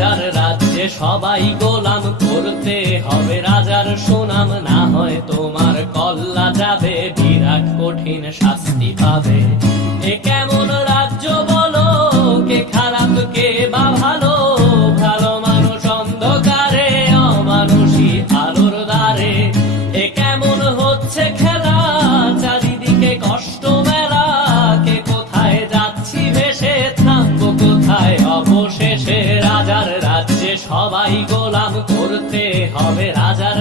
রাজার রাজ্যে সবাই গোলাম, করতে হবে রাজার সুনাম, না হয় তোমার কল্লা যাবে, বিরাট কঠিন শাস্তি পাবে। এ কেমন রাজ্য বলো, কে খারাপ কে বা ভালো, ভালো মানুষ অন্ধকারে, অমানুষী আলোর দ্বারে। এ কেমন হচ্ছে খেলা, চারিদিকে কষ্ট মেলা, কে কোথায় যাচ্ছি ভেসে, থামবো কোথায় অবশেষে। রাজার রাজ্যে সবাই গোলাম, করতে হবে রাজার